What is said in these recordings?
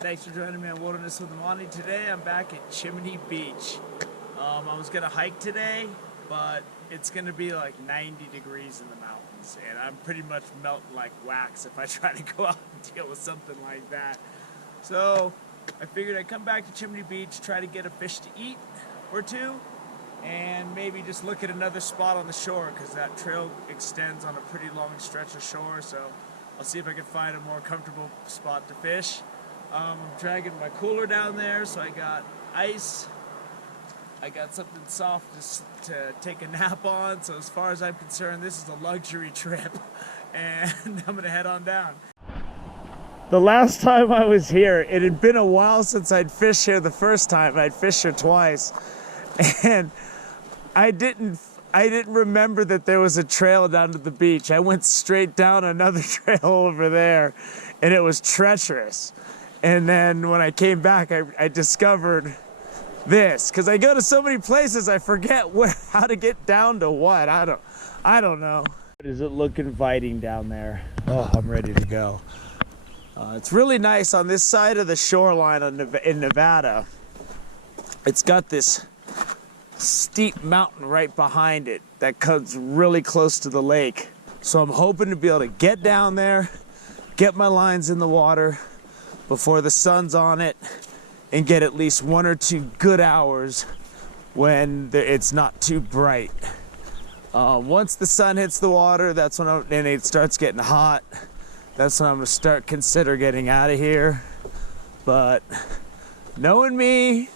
Thanks for joining me on Wilderness with Monty. Today I'm back at Chimney Beach. I was gonna hike today, but it's gonna be like 90 degrees in the mountains, and I'm pretty much melting like wax if I try to go out and deal with something like that. So I figured I'd come back to Chimney Beach, try to get a fish to eat or two, and maybe just look at another spot on the shore because that trail extends on a pretty long stretch of shore. So I'll see if I can find a more comfortable spot to fish. I'm dragging my cooler down there, so I got ice. I got something soft to take a nap on. So as far as I'm concerned, this is a luxury trip, and I'm gonna head on down. The last time I was here, it had been a while since I'd fished here the first time. I'd fished here twice, and I didn't remember that there was a trail down to the beach. I went straight down another trail over there, and it was treacherous. And then when I came back, I discovered this, because I go to so many places I forget how to get down to what. I don't know. Does it look inviting down there? Oh, I'm ready to go. It's really nice on this side of the shoreline in Nevada. It's got this steep mountain right behind it that comes really close to the lake. So I'm hoping to be able to get down there, get my lines in the water before the sun's on it, and get at least 1 or 2 good hours when it's not too bright. Once the sun hits the water, that's when and it starts getting hot. That's when I'm gonna consider getting out of here. But knowing me,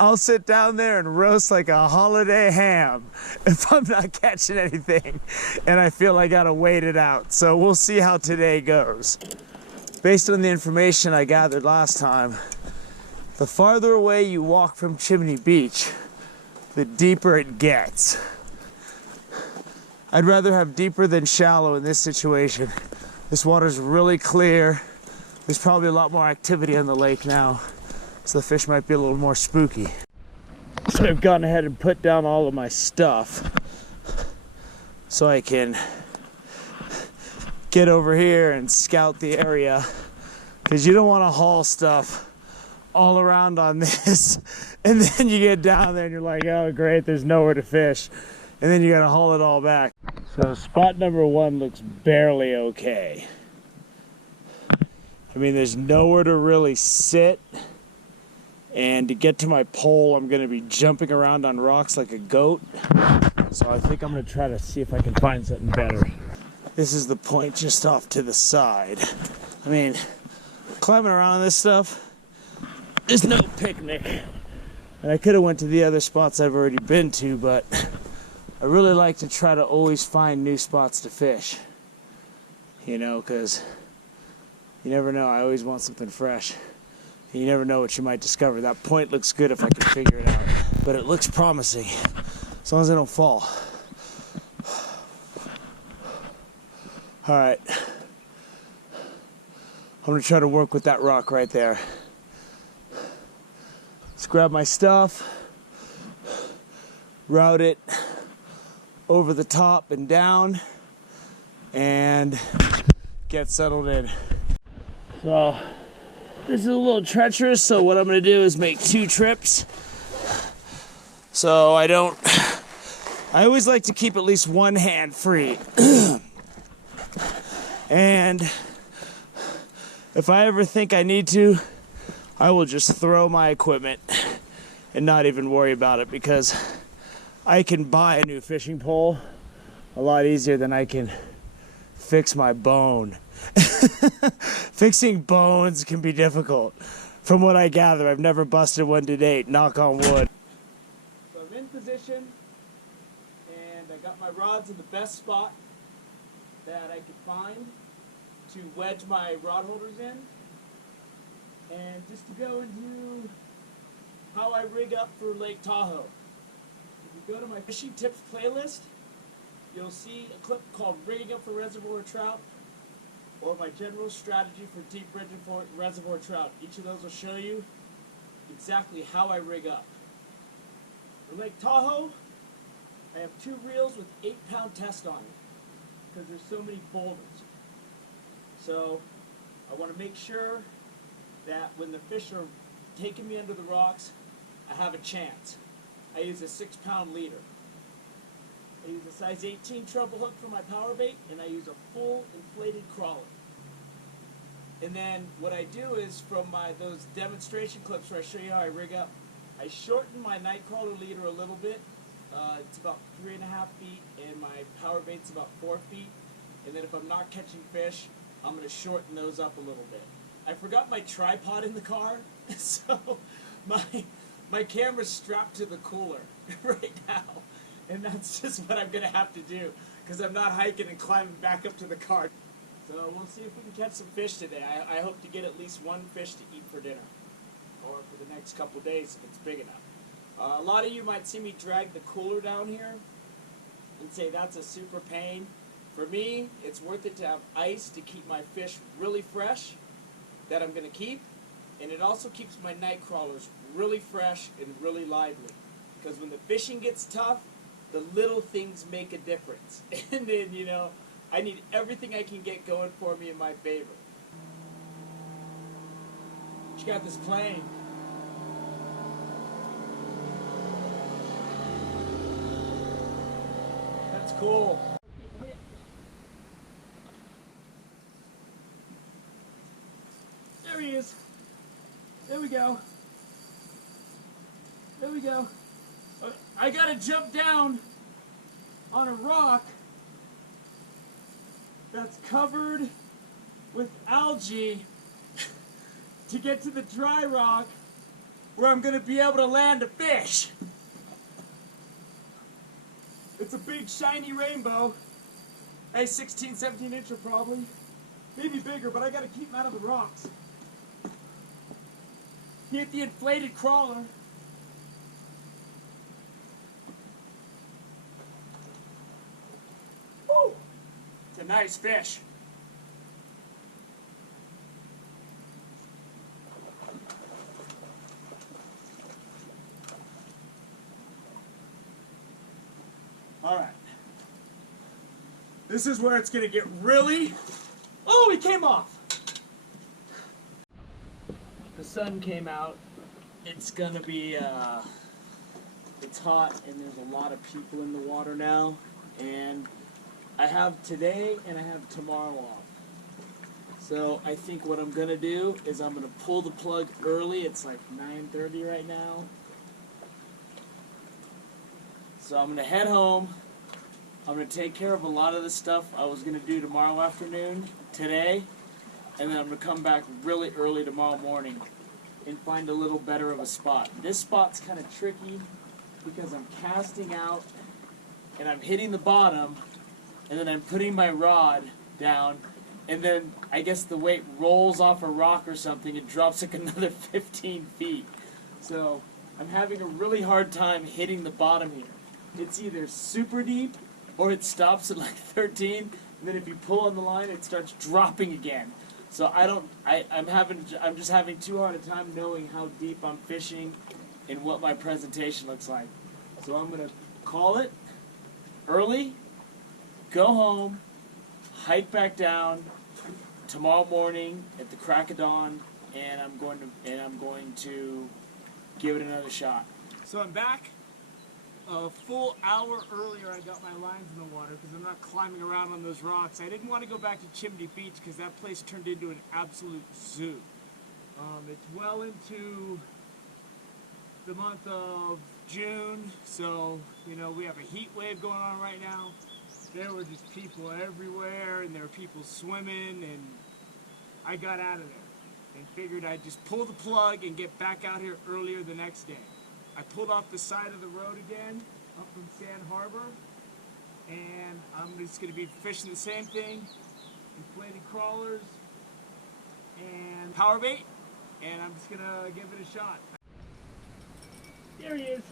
I'll sit down there and roast like a holiday ham if I'm not catching anything and I feel I gotta wait it out. So we'll see how today goes. Based on the information I gathered last time, the farther away you walk from Chimney Beach, the deeper it gets. I'd rather have deeper than shallow in this situation. This water's really clear. There's probably a lot more activity on the lake now, so the fish might be a little more spooky. So I've gone ahead and put down all of my stuff so I can get over here and scout the area, because you don't want to haul stuff all around on this and then you get down there and you're like, oh great, there's nowhere to fish, and then you got to haul it all back. So spot number 1 looks barely okay. I mean, there's nowhere to really sit, and to get to my pole I'm going to be jumping around on rocks like a goat. So I think I'm going to try to see if I can find something better. This is the point just off to the side. I mean, climbing around this stuff is no picnic. And I could have went to the other spots I've already been to, but I really like to try to always find new spots to fish. You know, because you never know. I always want something fresh. You never know what you might discover. That point looks good if I can figure it out. But it looks promising, as long as I don't fall. All right, I'm gonna try to work with that rock right there. Let's grab my stuff, route it over the top and down, and get settled in. So this is a little treacherous, so what I'm gonna do is make 2 trips. So I always like to keep at least one hand free. And if I ever think I need to, I will just throw my equipment and not even worry about it, because I can buy a new fishing pole a lot easier than I can fix my bone. Fixing bones can be difficult. From what I gather, I've never busted one to date, knock on wood. So I'm in position, and I got my rods in the best spot that I could find to wedge my rod holders in. And just to go into how I rig up for Lake Tahoe. If you go to my fishing tips playlist, you'll see a clip called Rigging Up for Reservoir Trout, or my general strategy for deep reservoir trout. Each of those will show you exactly how I rig up. For Lake Tahoe, I have 2 reels with 8-pound test on it, because there's so many boulders. So I want to make sure that when the fish are taking me under the rocks, I have a chance. I use a 6-pound leader. I use a size 18 treble hook for my power bait, and I use a full inflated crawler. And then what I do is from those demonstration clips where I show you how I rig up, I shorten my night crawler leader a little bit. It's about 3.5 feet, and my power bait's about 4 feet. And then if I'm not catching fish, I'm going to shorten those up a little bit. I forgot my tripod in the car, so my camera's strapped to the cooler right now. And that's just what I'm going to have to do, because I'm not hiking and climbing back up to the car. So we'll see if we can catch some fish today. I hope to get at least one fish to eat for dinner, or for the next couple days if it's big enough. A lot of you might see me drag the cooler down here and say that's a super pain. For me, it's worth it to have ice to keep my fish really fresh that I'm going to keep, and it also keeps my night crawlers really fresh and really lively. Because when the fishing gets tough, the little things make a difference. And then, you know, I need everything I can get going for me in my favor. Check out this plane. That's cool. There he is. There we go. There we go. I gotta jump down on a rock that's covered with algae to get to the dry rock where I'm gonna be able to land a fish. It's a big shiny rainbow. A 16, 17 incher probably. Maybe bigger, but I gotta keep them out of the rocks. Get the inflated crawler. Woo! It's a nice fish. All right. This is where it's going to get really... Oh, he came off! The sun came out. It's going to be... it's hot, and there's a lot of people in the water now. And I have today and I have tomorrow off. So I think what I'm going to do is I'm going to pull the plug early. It's like 9:30 right now. So I'm going to head home. I'm going to take care of a lot of the stuff I was going to do tomorrow afternoon, today, and then I'm going to come back really early tomorrow morning and find a little better of a spot. This spot's kind of tricky because I'm casting out and I'm hitting the bottom, and then I'm putting my rod down, and then I guess the weight rolls off a rock or something and drops like another 15 feet. So I'm having a really hard time hitting the bottom here. It's either super deep or it stops at like 13, and then if you pull on the line, it starts dropping again. So I'm just having too hard a time knowing how deep I'm fishing and what my presentation looks like. So I'm gonna call it early, go home, hike back down tomorrow morning at the crack of dawn, and I'm going to give it another shot. So I'm back. A full hour earlier, I got my lines in the water because I'm not climbing around on those rocks. I didn't want to go back to Chimney Beach because that place turned into an absolute zoo. It's well into the month of June, so you know we have a heat wave going on right now. There were just people everywhere, and there were people swimming, and I got out of there and figured I'd just pull the plug and get back out here earlier the next day. I pulled off the side of the road again, up from Sand Harbor, and I'm just going to be fishing the same thing, inflated crawlers and power bait, and I'm just going to give it a shot. There he is.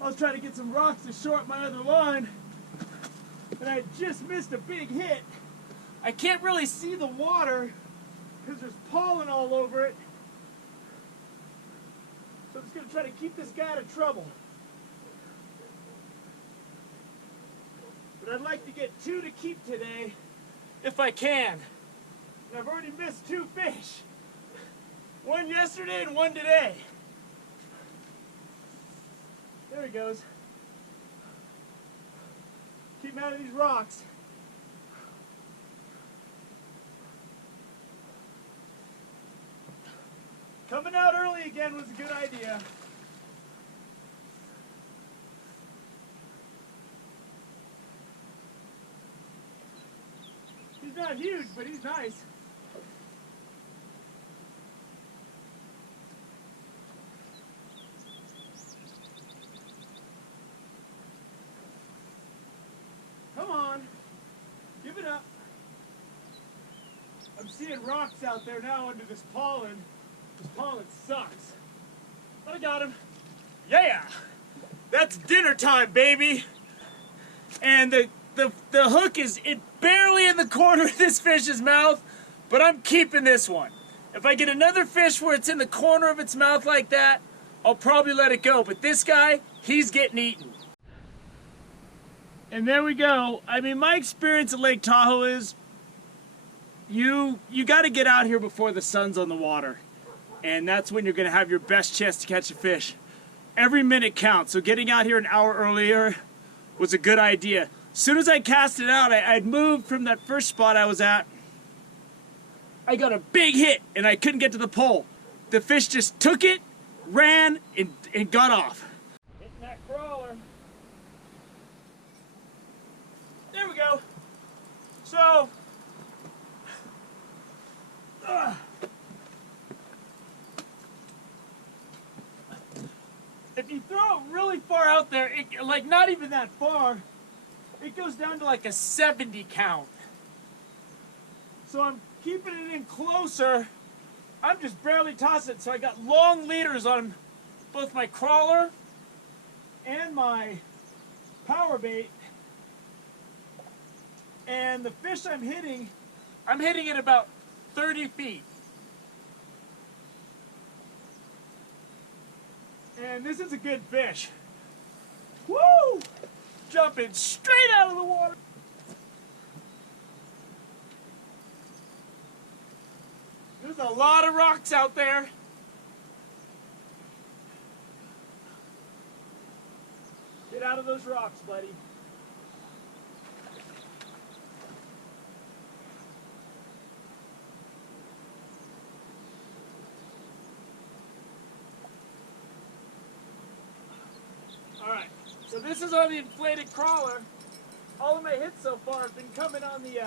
I was trying to get some rocks to short my other line, and I just missed a big hit. I can't really see the water because there's pollen all over it. So I'm just going to try to keep this guy out of trouble. But I'd like to get 2 to keep today if I can. And I've already missed 2 fish. One yesterday and one today. There he goes. Keep him out of these rocks. Coming out early again was a good idea. He's not huge, but he's nice. Come on, give it up. I'm seeing rocks out there now under this pollen. This pollen sucks. But I got him. Yeah! That's dinner time, baby! And the hook is barely in the corner of this fish's mouth, but I'm keeping this one. If I get another fish where it's in the corner of its mouth like that, I'll probably let it go. But this guy, he's getting eaten. And there we go. I mean, my experience at Lake Tahoe is you got to get out here before the sun's on the water. And that's when you're going to have your best chance to catch a fish. Every minute counts, so getting out here an hour earlier was a good idea. As soon as I cast it out, I'd moved from that first spot I was at. I got a big hit, and I couldn't get to the pole. The fish just took it, ran, and got off. Hitting that crawler. There we go. So, if you throw it really far out there, like not even that far, it goes down to like a 70 count. So I'm keeping it in closer. I'm just barely tossing it. So I got long leaders on both my crawler and my power bait. And the fish I'm hitting at about 30 feet. And this is a good fish. Woo! Jumping straight out of the water. There's a lot of rocks out there. Get out of those rocks, buddy. Alright, so this is on the inflated crawler. All of my hits so far have been coming on the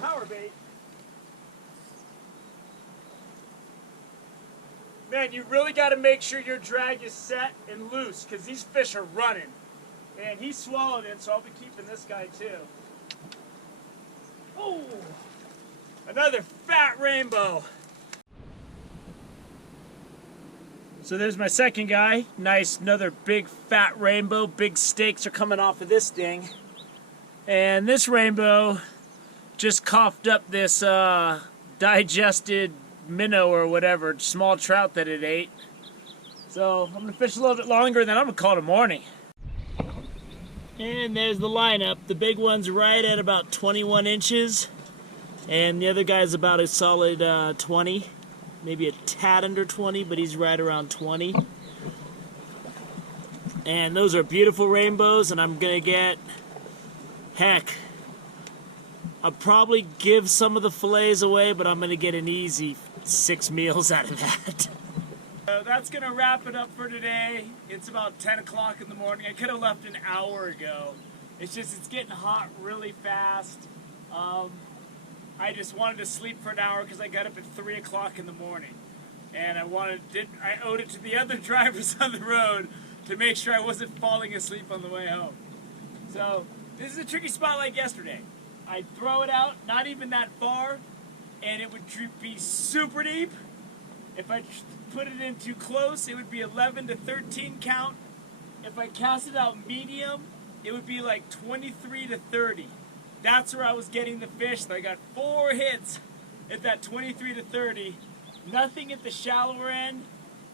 power bait. Man, you really got to make sure your drag is set and loose, because these fish are running. And he swallowed it, so I'll be keeping this guy too. Oh, another fat rainbow. So there's my second guy. Nice, another big fat rainbow. Big steaks are coming off of this thing. And this rainbow just coughed up this digested minnow or whatever, small trout that it ate. So I'm gonna fish a little bit longer, and then I'm gonna call it a morning. And there's the lineup. The big one's right at about 21 inches. And the other guy's about a solid 20. Maybe a tad under 20, but he's right around 20. And those are beautiful rainbows, and I'm gonna get, heck, I'll probably give some of the fillets away, but I'm gonna get an easy 6 meals out of that. So that's gonna wrap it up for today. It's about 10 o'clock in the morning. I could have left an hour ago. It's getting hot really fast. I just wanted to sleep for an hour because I got up at 3 o'clock in the morning. And I owed it to the other drivers on the road to make sure I wasn't falling asleep on the way home. So this is a tricky spot like yesterday. I'd throw it out, not even that far, and it would be super deep. If I put it in too close, it would be 11 to 13 count. If I cast it out medium, it would be like 23 to 30. That's where I was getting the fish. So I got 4 hits at that 23 to 30. Nothing at the shallower end,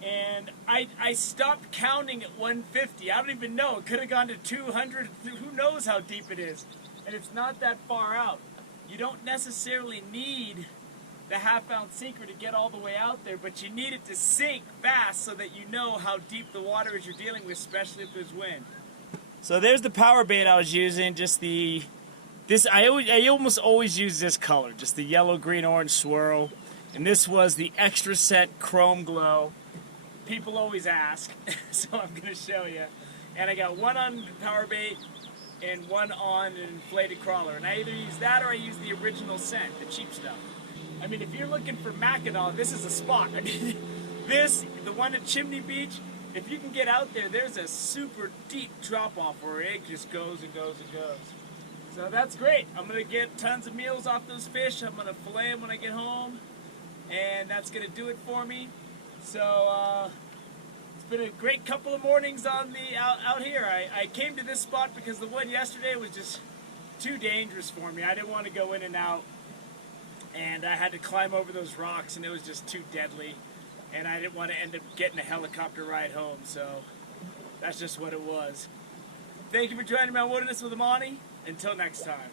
And I stopped counting at 150. I don't even know. It could have gone to 200. Who knows how deep it is? And it's not that far out. You don't necessarily need the half-ounce sinker to get all the way out there, but you need it to sink fast so that you know how deep the water is you're dealing with, especially if there's wind. So there's the power bait I was using. Just I almost always use this color, just the yellow, green, orange swirl. And this was the Extra Set Chrome Glow. People always ask, so I'm going to show you. And I got one on power bait and one on an inflated crawler. And I either use that or I use the original scent, the cheap stuff. I mean, if you're looking for Mackinac, this is a spot. I mean, the one at Chimney Beach, if you can get out there, there's a super deep drop-off where it just goes and goes and goes. So that's great. I'm going to get tons of meals off those fish. I'm going to fillet them when I get home. And that's going to do it for me. So it's been a great couple of mornings on the out here. I came to this spot because the one yesterday was just too dangerous for me. I didn't want to go in and out, and I had to climb over those rocks, and it was just too deadly. And I didn't want to end up getting a helicopter ride home, so that's just what it was. Thank you for joining me on Wilderness with Amani. Until next time.